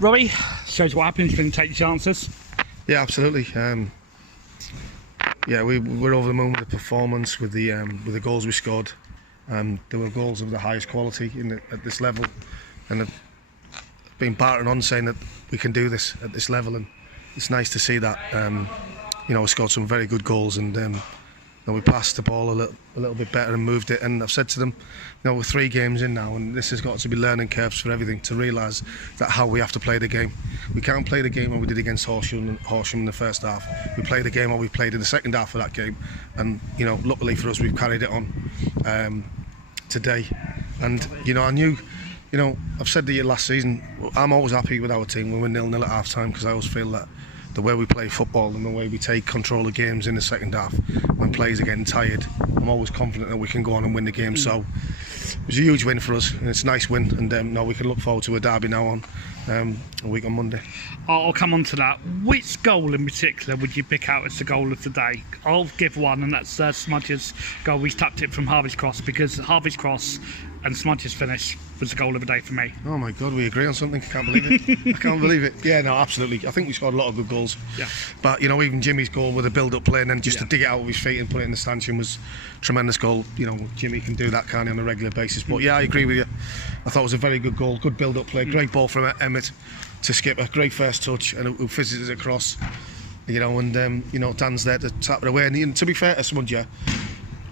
Robbie, shows what happens when you take your chances. Yeah, absolutely. Yeah, we're over the moon with the performance, with the goals we scored. There were goals of the highest quality at this level, and I've been battering on saying that we can do this at this level, and it's nice to see that. We scored some very good goals, and we passed the ball a little bit better and moved it. And I've said to them, we're 3 games in now, and this has got to be learning curves for everything, to realise that how we have to play the game. We can't play the game what we did against Horsham in the first half. We play the game what we played in the second half of that game, and luckily for us, we've carried it on today. And I knew, I've said to you last season, I'm always happy with our team when we're 0-0 at half time, because I always feel that the way we play football and the way we take control of games in the second half, when players are getting tired, I'm always confident that we can go on and win the game. So it was a huge win for us, and it's a nice win, and we can look forward to a derby now on a week on Monday. I'll come on to that. Which goal in particular would you pick out as the goal of the day? I'll give one, and that's Smudge's goal. We tapped it from Harvey's cross, because Harvey's cross and Smudge's finish was the goal of the day for me. Oh my God, we agree on something. I can't believe it. I can't believe it. Yeah, no, absolutely. I think we scored a lot of good goals. Yeah. But even Jimmy's goal with a build-up play, and then just to dig it out with his feet and put it in the stanchion was a tremendous goal. Jimmy can do that kind of on a regular basis. But yeah, I agree with you. I thought it was a very good goal, good build-up play, great ball from Emmett to skip, a great first touch, and who fizzes it across. Dan's there to tap it away. And to be fair to Smudge,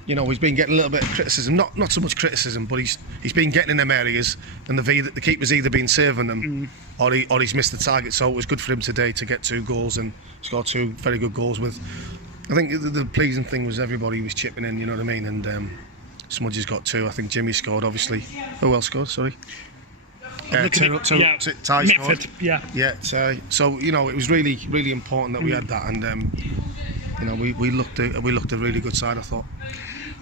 he's been getting a little bit of criticism, not so much criticism, but he's been getting in them areas, and the keeper's either been serving them or he's missed the target. So it was good for him today to get 2 goals and score 2 very good goals. With, I think the pleasing thing was everybody was chipping in, you know what I mean, and Smudge has got 2. I think Jimmy scored, obviously. Who else scored? Sorry. Ty Mitford, scored. Yeah. So it was really, really important that we had that, and we looked a really good side, I thought.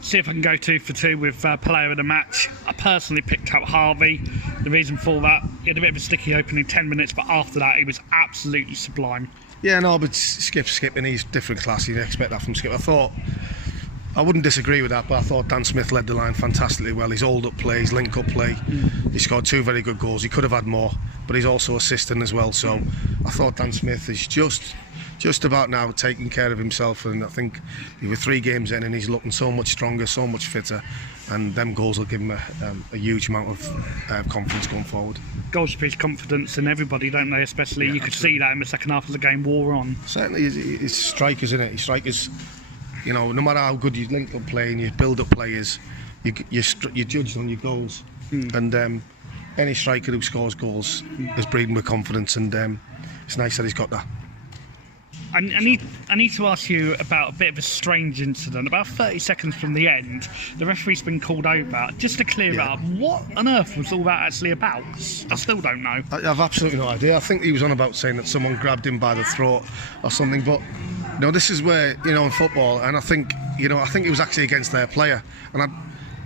See if I can go 2 for 2 with player of the match. I personally picked out Harvey. The reason for that, he had a bit of a sticky opening 10 minutes, but after that he was absolutely sublime. Yeah, no, but Skip, and he's different class. You'd expect that from Skip. I wouldn't disagree with that, but I thought Dan Smith led the line fantastically well. His hold-up play, his link-up play. He scored 2 very good goals. He could have had more, but he's also assisting as well. So I thought Dan Smith is just about now taking care of himself, and I think he was 3 games in and he's looking so much stronger, so much fitter, and them goals will give him a huge amount of confidence going forward. Goals for his confidence and everybody, don't they? Especially, you could see that in the second half of the game wore on. Certainly, it's strikers, isn't it? His strikers, no matter how good your link-up play and your build-up play is, you're judged on your goals. And any striker who scores goals is breathing with confidence, and it's nice that he's got that. I need to ask you about a bit of a strange incident. About 30 seconds from the end, the referee's been called over. Just to clear it up, what on earth was all that actually about? I still don't know. I've absolutely no idea. I think he was on about saying that someone grabbed him by the throat or something. But this is where in football, and I think it was actually against their player. And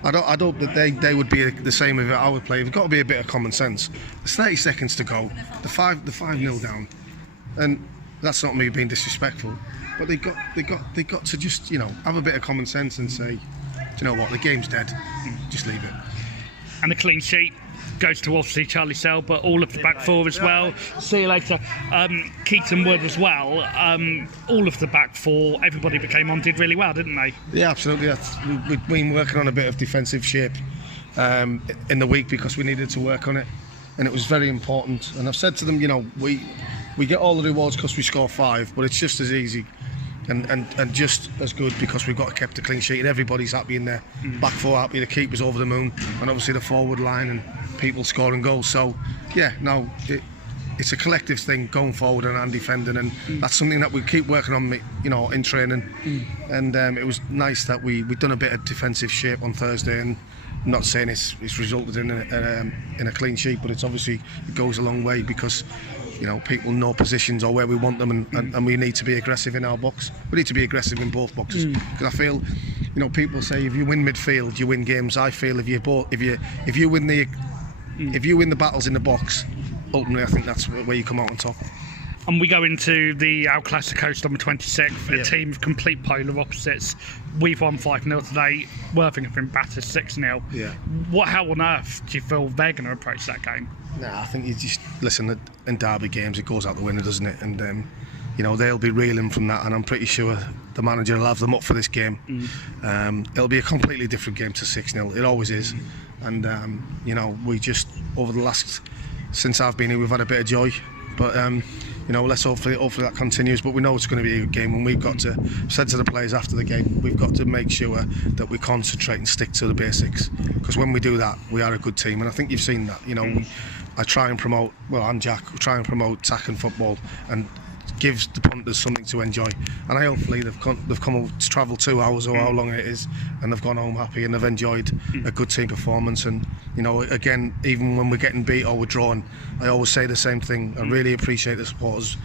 I don't that they would be the same if I would play. There's got to be a bit of common sense. There's 30 seconds to go. The 5-0 down, and that's not me being disrespectful, but they got to just have a bit of common sense and say, do you know what, the game's dead, just leave it. And the clean sheet goes to obviously Charlie Sell, but all of the back 4 as well. See you later. Keaton Wood as well. All of the back 4, everybody that came on did really well, didn't they? Yeah, absolutely. We've been working on a bit of defensive shape in the week, because we needed to work on it, and it was very important. And I've said to them, we get all the rewards because we score 5, but it's just as easy and just as good because we've got kept a clean sheet, and everybody's happy in there. Back 4 happy, the keeper's over the moon, and obviously the forward line and people scoring goals. So yeah, no, it's a collective thing going forward and defending, and that's something that we keep working on, in training. And it was nice that we've done a bit of defensive shape on Thursday, and I'm not saying it's resulted in a clean sheet, but it's obviously, it goes a long way, because people know positions or where we want them, and we need to be aggressive in our box. We need to be aggressive in both boxes, because I feel, people say if you win midfield, you win games. I feel if you win the battles in the box, ultimately I think that's where you come out on top. And we go into the El Clasico on the 26th, a team of complete polar opposites. We've won 5-0 today. Worthing have been battered 6-0. Yeah. How on earth do you feel they're going to approach that game? Nah, I think you just listen, in derby games it goes out the window, doesn't it? And you know, they'll be reeling from that, and I'm pretty sure the manager will have them up for this game. It'll be a completely different game to 6-0. It always is. And you know, we just, over the last, since I've been here, we've had a bit of joy. But you know, let's hopefully that continues. But we know it's going to be a good game, and we've got to, said to the players after the game, we've got to make sure that we concentrate and stick to the basics. Because when we do that, we are a good team, and I think you've seen that. You know, I try and promote, well, I'm Jack, we try and promote tackling football and gives the punters something to enjoy. And hopefully they've come to travel 2 hours or how long it is, and they've gone home happy and they've enjoyed a good team performance. And you know, again, even when we're getting beat or we're drawn, I always say the same thing. I really appreciate the supporters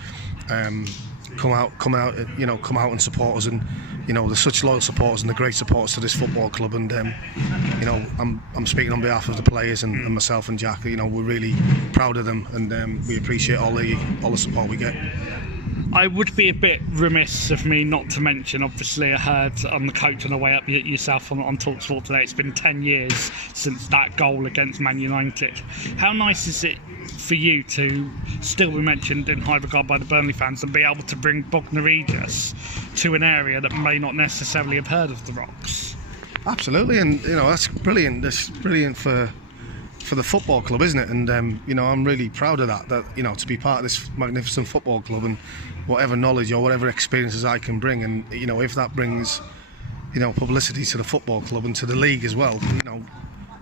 come out and support us. And you know, there's such loyal supporters and the great supporters to this football club. And you know, I'm speaking on behalf of the players and myself and Jack. You know, we're really proud of them, and we appreciate all the support we get. I would be a bit remiss of me not to mention, obviously I heard on the coach on the way up yourself on TalkSport today, it's been 10 years since that goal against Man United. How nice is it for you to still be mentioned in high regard by the Burnley fans and be able to bring Bognor Regis to an area that may not necessarily have heard of the Rocks? Absolutely, and you know, that's brilliant. That's brilliant for the football club, isn't it? And you know, I'm really proud of that you know, to be part of this magnificent football club, and whatever knowledge or whatever experiences I can bring, and you know, if that brings, you know, publicity to the football club and to the league as well, you know,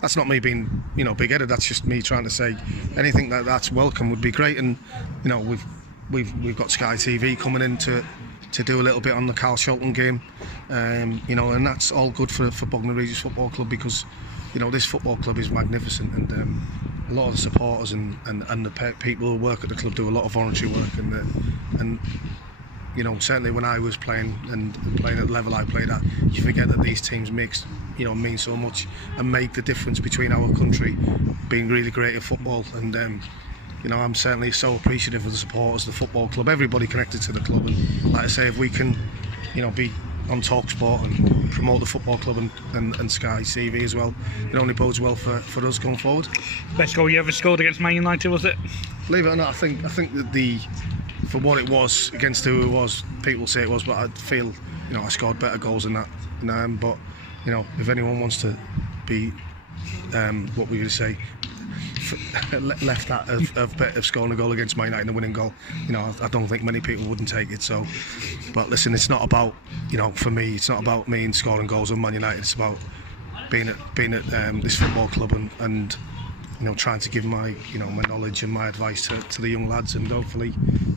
that's not me being, you know, big-headed. That's just me trying to say anything that's welcome would be great. And you know, we've got Sky TV coming in to do a little bit on the Carl Shelton game, you know, and that's all good for Bognor Regis Football Club, because you know, this football club is magnificent, and a lot of the supporters and the people who work at the club do a lot of voluntary work, and you know, certainly when I was playing at the level I played at, you forget that these teams mean so much and make the difference between our country being really great at football. And you know, I'm certainly so appreciative of the supporters, the football club, everybody connected to the club. And like I say, if we can, you know, be on TalkSport and promote the football club and Sky TV as well, it only bodes well for us going forward. Best goal you ever scored against Man United, was it? Believe it or not, I think that for what it was, against who it was, people say it was, but I feel, you know, I scored better goals than that. But you know, if anyone wants to be what we're going to say, left that of scoring a goal against Man United and the winning goal, you know, I don't think many people wouldn't take it. So, but listen, it's not about, you know, for me, it's not about me and scoring goals on Man United. It's about being at this football club and you know, trying to give my knowledge and my advice to the young lads, and hopefully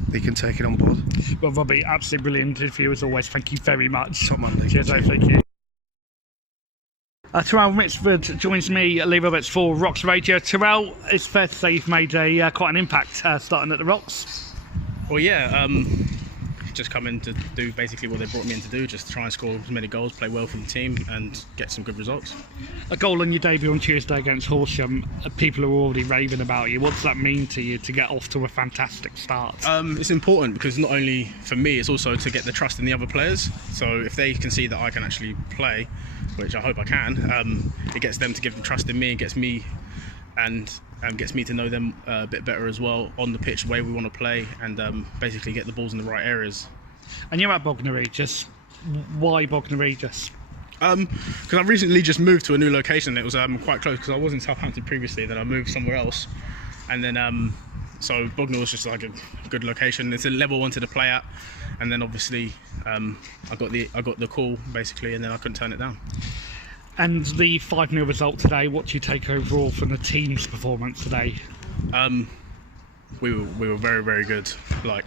they can take it on board. Well, Robbie, absolutely brilliant interview as always. Thank you very much. Top man. Cheers, thank you. Tyrell Mitford joins me, Lee Roberts, for Rocks Radio. Tyrell, it's fair to say you've made quite an impact starting at the Rocks. Well, yeah, just come in to do basically what they brought me in to do, just try and score as many goals, play well for the team and get some good results. A goal on your debut on Tuesday against Horsham, people are already raving about you. What does that mean to you to get off to a fantastic start? It's important because not only for me, it's also to get the trust in the other players. So if they can see that I can actually play, which I hope I can, it gets them to give them trust in me, and gets me to know them a bit better as well on the pitch, the way we want to play, and basically get the balls in the right areas. And you're at Bognor Regis. Why Bognor Regis? Because I recently just moved to a new location. It was quite close, because I was in Southampton previously, then I moved somewhere else, and then so Bognor was just like a good location. It's a level I wanted to play at, and then obviously I got the call basically, and then I couldn't turn it down. And the 5-0 result today, what do you take overall from the team's performance today? We were very, very good. Like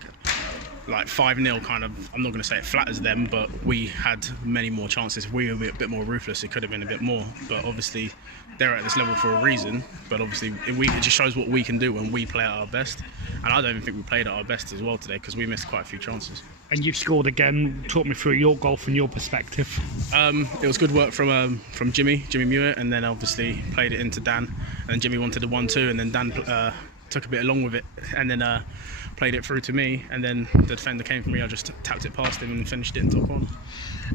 5-0 kind of, I'm not going to say it flatters them, but we had many more chances. If we were a bit more ruthless, it could have been a bit more. But obviously, they're at this level for a reason. But obviously, it just shows what we can do when we play at our best. And I don't even think we played at our best as well today, because we missed quite a few chances. And you've scored again. Talk me through your goal from your perspective. It was good work from Jimmy Muir, and then obviously played it into Dan. And Jimmy wanted a 1-2, and then Dan took a bit along with it, and then played it through to me, and then the defender came for me. I just tapped it past him and finished it in top corner.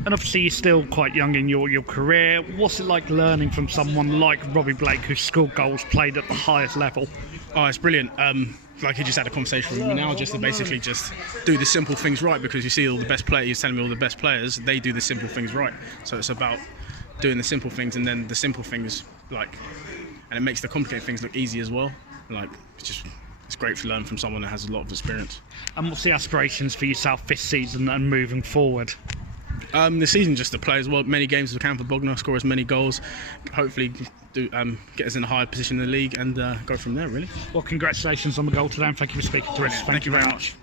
And obviously you're still quite young in your career. What's it like learning from someone like Robbie Blake, who scored goals, played at the highest level? Oh, it's brilliant. like he just had a conversation with me now, just to basically just do the simple things right, because you see all the best players, he's telling me all the best players, they do the simple things right. So it's about doing the simple things, and then the simple things, like, and it makes the complicated things look easy as well. Like, it's great to learn from someone that has a lot of experience. And what's the aspirations for yourself this season and moving forward? The season just to play as well, many games as we can for Bognor, score as many goals, hopefully do get us in a higher position in the league, and go from there, really. Well, congratulations on the goal today, and thank you for speaking to us. Thank you very much.